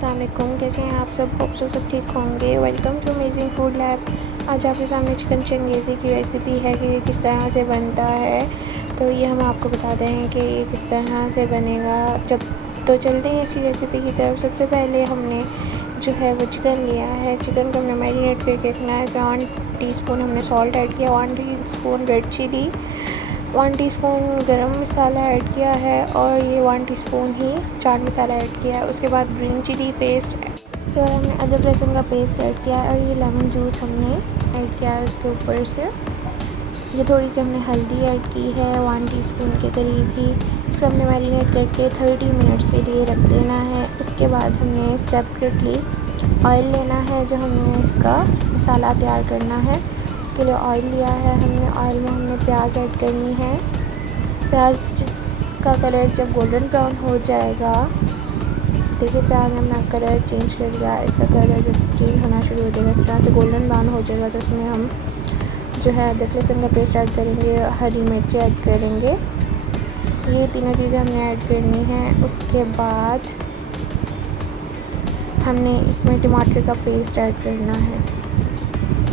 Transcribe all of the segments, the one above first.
अस्सलाम वालेकुम। कैसे हैं आप सब? होप सो सब ठीक होंगे। Welcome to amazing food lab. आज आपके सामने चिकन चंगेज़ी की रेसिपी है कि ये किस तरह से बनता है। तो ये हम आपको बताते हैं कि ये किस तरह से बनेगा। तो चलते हैं इसकी रेसिपी की तरफ। सबसे पहले हमने जो है वो चिकन लिया है। चिकन को हमने मैरिनेट करके रखना है। 1 टीस्पून हमने सॉल्ट ऐड किया, 1 टीस्पून रेड चिली, 1 टीस्पून गरम मसाला ऐड किया है और ये 1 टीस्पून ही चाट मसाला ऐड किया है। उसके बाद ग्रीन चिली पेस्ट, उसके बाद हमने अदरक लहसुन का पेस्ट ऐड किया है और ये लेमन जूस हमने ऐड किया है उसके ऊपर से। ये थोड़ी सी हमने हल्दी ऐड की है 1 टीस्पून के करीब ही। इसको हमने मैरिनेट करके 30 मिनट्स के लिए रख देना है। उसके बाद हमने सेपरेटली ऑयल लेना है जो हमने इसका मसाला तैयार करना है। उसके लिए ऑयल लिया है हमने। ऑयल में हमने प्याज ऐड करनी है। प्याज का कलर जब गोल्डन ब्राउन हो जाएगा, देखिए प्याज ने अपना कलर चेंज कर लिया। इसका कलर जब चेंज होना शुरू हो जाएगा, इस तरह से गोल्डन ब्राउन हो जाएगा, तो उसमें हम जो है अदरक लहसुन का पेस्ट ऐड करेंगे, हरी मिर्च ऐड करेंगे। ये तीनों चीज़ें हमने ऐड करनी है। उसके बाद हमने इसमें टमाटर का पेस्ट ऐड करना है।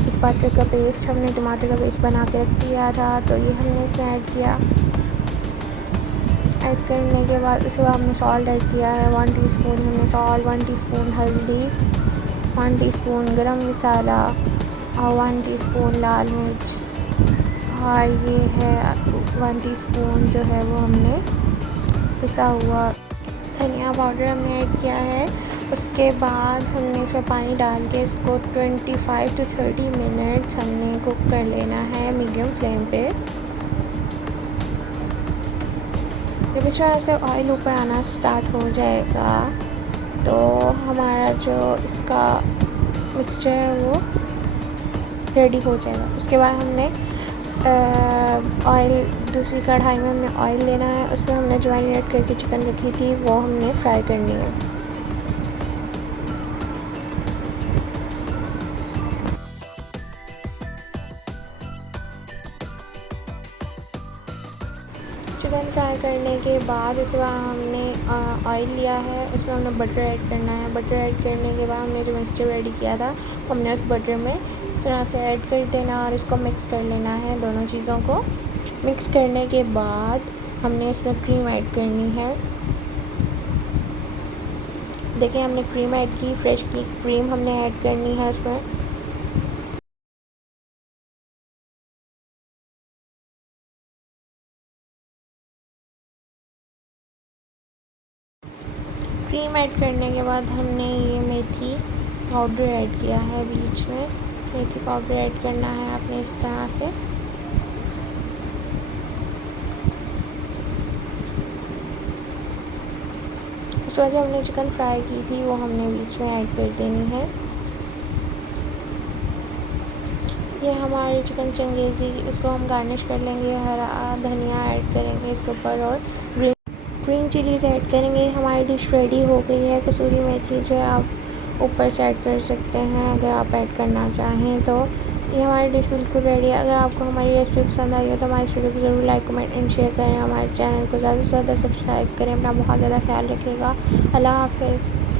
टमाटर का पेस्ट हमने टमाटर का पेस्ट बना के रख दिया था, तो ये हमने इसमें ऐड किया। ऐड करने के बाद उसके बाद हमने सॉल्ट ऐड किया है 1 टीस्पून हमने सॉल्ट, 1 टीस्पून हल्दी, 1 टीस्पून गरम मसाला और 1 टीस्पून लाल मिर्च और ये है 1 टीस्पून जो है वो हमने पिसा हुआ धनिया पाउडर हमने ऐड किया है। उसके बाद हमने इसमें पानी डाल के इसको 25 to 30 मिनट्स हमने कुक कर लेना है मीडियम फ्लेम पे। जब इस तरह से ऑयल ऊपर आना स्टार्ट हो जाएगा तो हमारा जो इसका मिक्सचर है वो रेडी हो जाएगा। उसके बाद हमने ऑयल दूसरी कढ़ाई में हमने ऑयल लेना है। उसमें हमने जो मैरिनेट करके चिकन रखी थी वो हमने फ्राई करनी है। चिकन फ्राई करने के बाद उसके बाद हमने ऑयल लिया है, उसमें हमने बटर ऐड करना है। बटर ऐड करने के बाद हमने जो मिक्सचर रेडी किया था हमने उस बटर में इस तरह से ऐड कर देना और इसको मिक्स कर लेना है। दोनों चीज़ों को मिक्स करने के बाद हमने इसमें क्रीम ऐड करनी है। देखिए हमने क्रीम ऐड की, फ्रेश की क्रीम हमने ऐड करनी है उसमें। क्रीम ऐड करने के बाद हमने ये मेथी पाउडर ऐड किया है। बीच में मेथी पाउडर ऐड करना है आपने इस तरह से। उसके बाद जो हमने चिकन फ्राई की थी वो हमने बीच में ऐड कर देनी है। ये हमारी चिकन चंगेज़ी, इसको हम गार्निश कर लेंगे, हरा धनिया ऐड करेंगे इसके ऊपर और ग्रीन चिलीज़ ऐड करेंगे। हमारी डिश रेडी हो गई है। कसूरी मेथी जो है आप ऊपर से ऐड कर सकते हैं अगर आप ऐड करना चाहें तो। ये हमारी डिश बिल्कुल रेडी है। अगर आपको हमारी रेसिपी पसंद आई हो तो हमारे इस वीडियो को ज़रूर लाइक कमेंट एंड शेयर करें। हमारे चैनल को ज़्यादा से ज़्यादा सब्सक्राइब करें। अपना बहुत ज़्यादा ख्याल रखिएगा। अल्लाह हाफ़िज़।